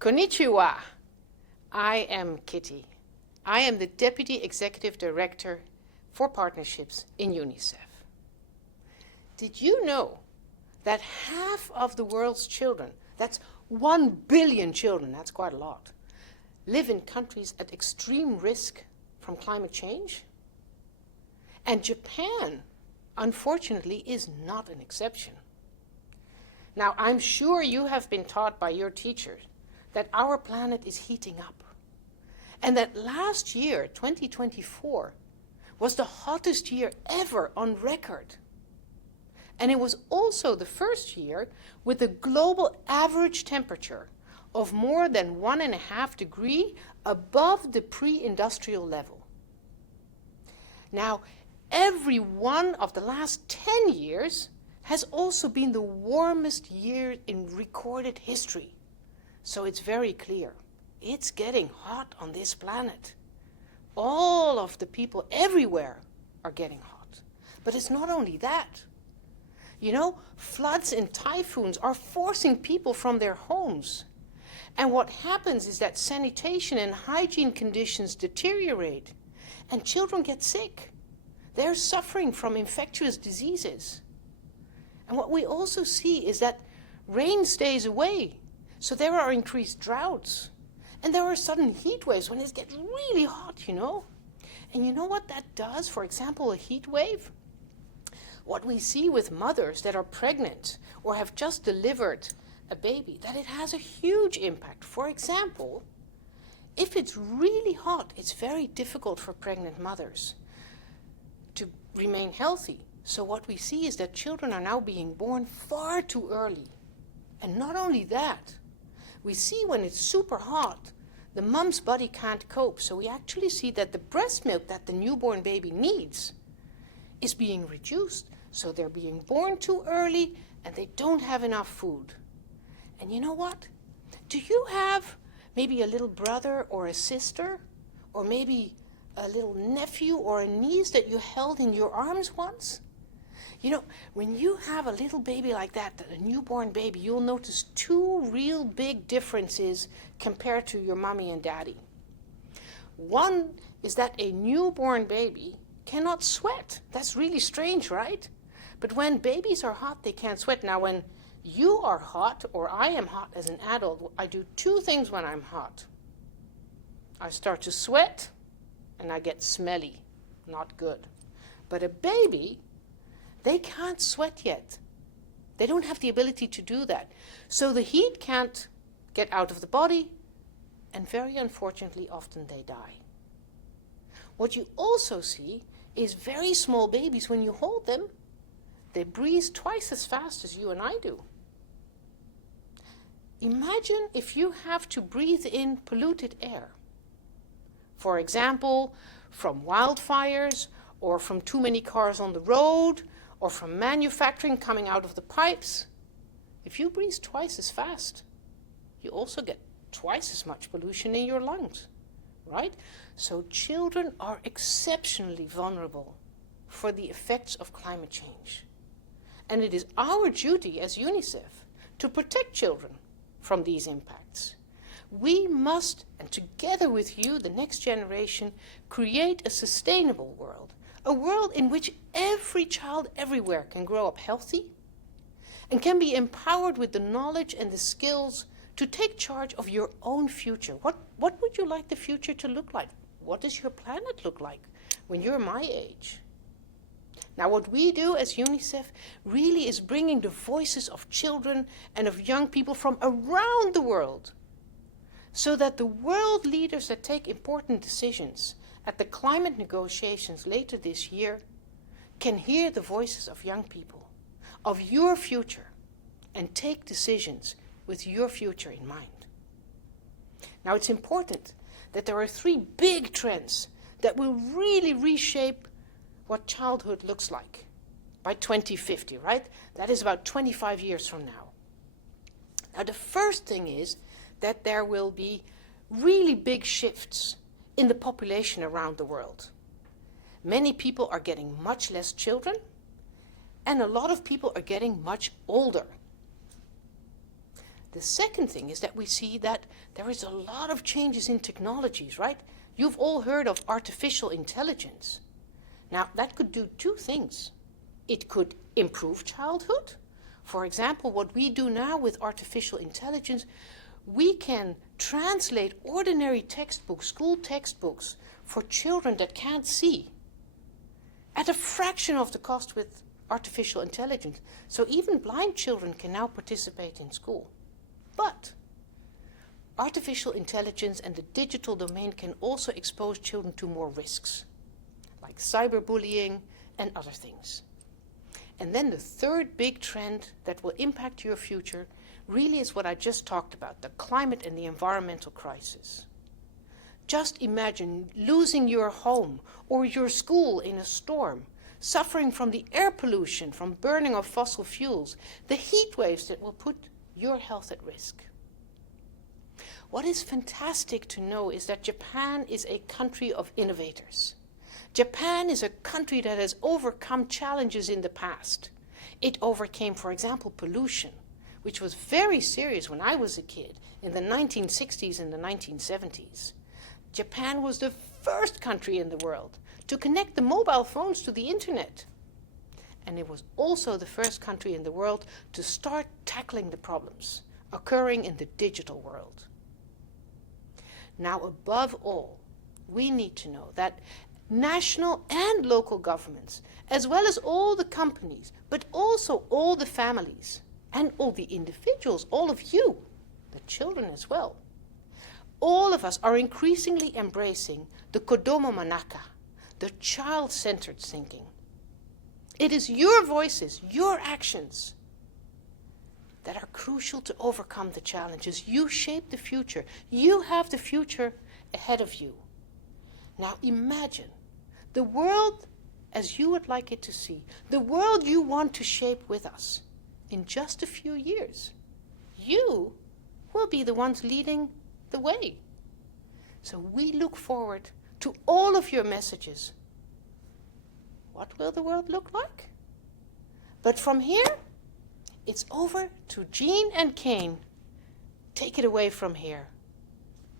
Konnichiwa. I am Kitty. I am the Deputy Executive Director for Partnerships in UNICEF. Did you know that half of the world's children, that's 1 billion children, that's quite a lot, live in countries at extreme risk from climate change? And Japan, unfortunately, is not an exception. Now, I'm sure you have been taught by your teachers that our planet is heating up, and that last year, 2024, was the hottest year ever on record. And it was also the first year with a global average temperature of more than 1.5 degrees above the pre-industrial level. Now, every one of the last 10 years has also been the warmest year in recorded history. So it's very clear, it's getting hot on this planet. All of the people everywhere are getting hot. But it's not only that. You know, floods and typhoons are forcing people from their homes. And what happens is that sanitation and hygiene conditions deteriorate, and children get sick. They're suffering from infectious diseases. And what we also see is that rain stays away, so there are increased droughts. And there are sudden heat waves when it gets really hot, you know. And you know what that does? For example, a heat wave? What we see with mothers that are pregnant or have just delivered a baby, that it has a huge impact. For example, if it's really hot, it's very difficult for pregnant mothers to remain healthy. So what we see is that children are now being born far too early. And not only that, we see when it's super hot, the mom's body can't cope. So we actually see that the breast milk that the newborn baby needs is being reduced. So they're being born too early and they don't have enough food. And you know what? Do you have maybe a little brother or a sister, or maybe a little nephew or a niece that you held in your arms once? You know, when you have a little baby like that, a newborn baby, you'll notice two real big differences compared to your mommy and daddy. One is that a newborn baby cannot sweat. That's really strange, right? But when babies are hot, they can't sweat. Now, when you are hot, or I am hot as an adult, I do two things when I'm hot. I start to sweat, and I get smelly. Not good. But a baby, they can't sweat yet. They don't have the ability to do that. So the heat can't get out of the body, and very unfortunately, often they die. What you also see is very small babies, when you hold them, they breathe twice as fast as you and I do. Imagine if you have to breathe in polluted air. For example, from wildfires, or from too many cars on the road, or from manufacturing coming out of the pipes. If you breathe twice as fast, you also get twice as much pollution in your lungs, right? So children are exceptionally vulnerable for the effects of climate change. And it is our duty as UNICEF to protect children from these impacts. We must, and together with you, the next generation, create a sustainable world. A world in which every child everywhere can grow up healthy and can be empowered with the knowledge and the skills to take charge of your own future. What would you like the future to look like? What does your planet look like when you're my age? Now, what we do as UNICEF really is bringing the voices of children and of young people from around the world, so that the world leaders that take important decisions at the climate negotiations later this year can hear the voices of young people, of your future, and take decisions with your future in mind. Now, it's important that there are 3 big trends that will really reshape what childhood looks like by 2050, right? That is about 25 years from now. Now, the first thing is that there will be really big shifts in the population around the world. Many people are getting much less children, and a lot of people are getting much older. The second thing is that we see that there is a lot of changes in technologies, right? You've all heard of artificial intelligence. Now, that could do two things. It could improve childhood. For example, what we do now with artificial intelligence, we can translate ordinary textbooks, school textbooks, for children that can't see at a fraction of the cost with artificial intelligence. So even blind children can now participate in school. But artificial intelligence and the digital domain can also expose children to more risks, like cyberbullying and other things. And then the third big trend that will impact your future really is what I just talked about, the climate and the environmental crisis. Just imagine losing your home or your school in a storm, suffering from the air pollution from burning of fossil fuels, the heat waves that will put your health at risk. What is fantastic to know is that Japan is a country of innovators. Japan is a country that has overcome challenges in the past. It overcame, for example, pollution, which was very serious when I was a kid in the 1960s and the 1970s. Japan was the first country in the world to connect the mobile phones to the internet. And it was also the first country in the world to start tackling the problems occurring in the digital world. Now, above all, we need to know that national and local governments, as well as all the companies, but also all the families and all the individuals, all of you, the children as well, all of us are increasingly embracing the Kodomo Manaka, the child-centered thinking. It is your voices, your actions, that are crucial to overcome the challenges. You shape the future. You have the future ahead of you. Now imagine the world as you would like it to see, the world you want to shape with us in just a few years. You will be the ones leading the way. So we look forward to all of your messages. What will the world look like? But from here, it's over to Jean and Kane. Take it away from here.